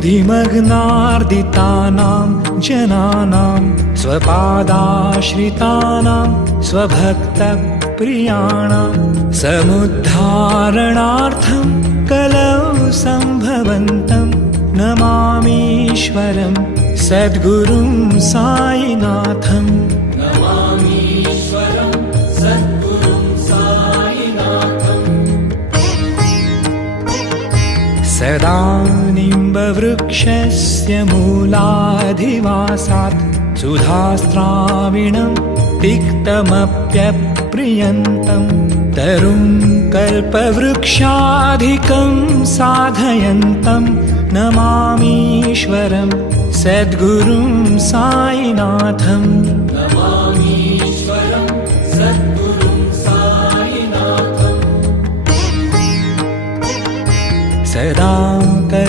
बुद्धिमग्नार्दितानां जनानां स्वपादाश्रितानां स्वभक्तप्रियाणां समुद्धारणार्थं कलौ सम्भवन्तं नमामीश्वरं सद्गुरुं साईनाथं। सदा निम्बवृक्षस्य मूलाधिवासात् सुधास्राविणं तिक्तमप्यप्रियन्तं तरुं कल्पवृक्षाधिकं साधयन्तं नमामीश्वरं सद्गुरुं साईनाथं। सदा